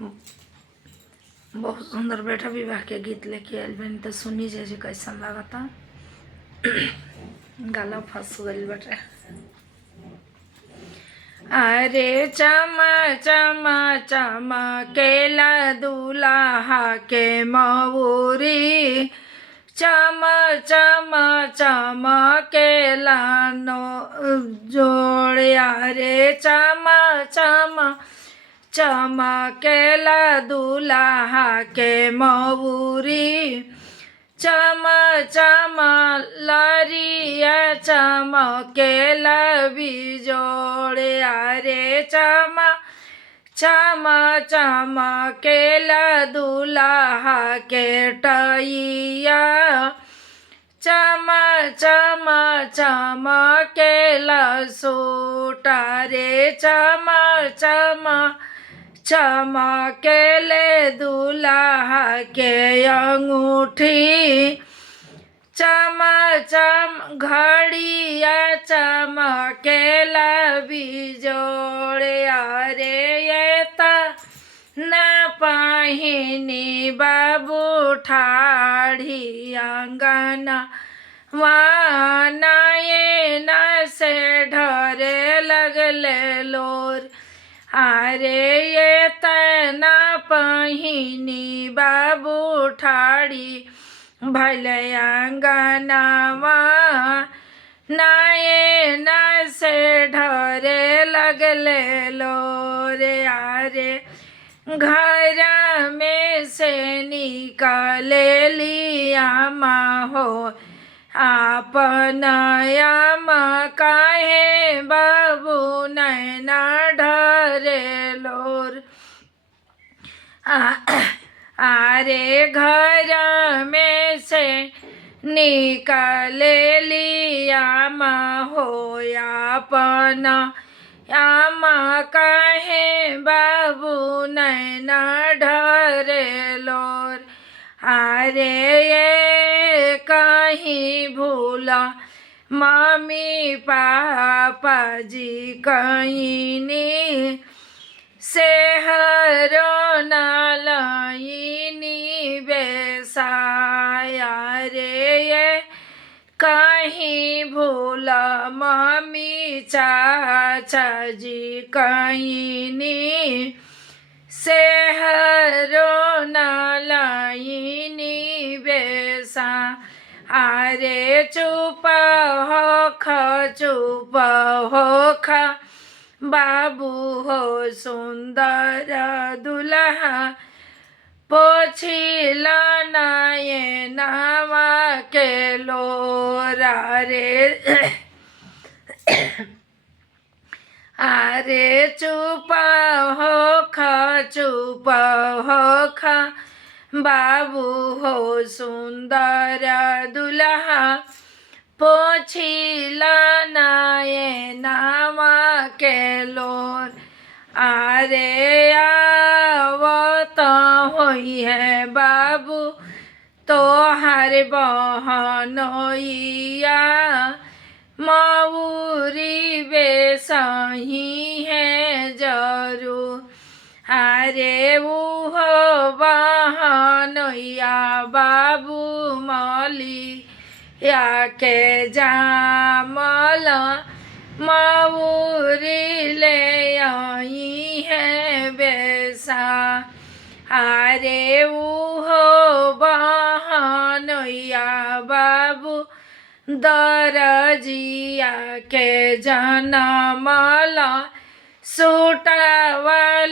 बहुत सुंदर बेटा विवाह के गीत लेके आयल बनी तो सुनी जे कैसन लागता। गाला फंस गई बेटा। अरे चमा चमा चमा केला दूल्हा के मऊरी, चमा चमा चमा केला नो जोड़िया रे, चमा चमा चमकेला दूल्हा के मऊरी, चमा चमा लरिया चमकेला बिजोड़िया रे, चमा चमा चमकेला दूल्हा के टैया, चमा चमा चमकेला सूटा रे, चमा चमा चमकेले दूल्हा के अंगूठी, चमा चम घड़िया चमकेला बिजोड़िया रे, ये न पहिनी बाबू ठाढ़ी अंगना वानाए न से ढरे लगले लोर, अरे ये तना पहिनी बाबू ठाड़ी भले अंगनावा, नाये न से ढरे लगले लोरे, अरे घर में से निकले लिया हो आपनयाम, काहे बाबू नैना ढरे लोर, अरे घर में से निकले लिया हो आपन याम, काहे बाबू नैना ढरे लोर, अरे ये कहीं भूला मम्मी पापा जी कहीं सेहरो नलयनी बेसाया रे, ये कहीं भूला मम्मी चाचा जी कहीं सेहरो नलयनी बेसा, अरे चुप हो खा बाबू हो सुंदर दुल्हा, पोछिला नये नावा के लोरा रे, अरे चुप हो खा बाबू हो सुंदर दुल्हा, पोछिला नये नावा के लोर, अरे आवत होई है बाबू तो हर बहनोइया, मऊरी बेसही है जरूर, अरे वो बहनोइया बाबू मौली या के जामल मऊरी ले आई है बेसा, अरे वो बहनोइया बाबू दरजिया के जनमल सूटा वाली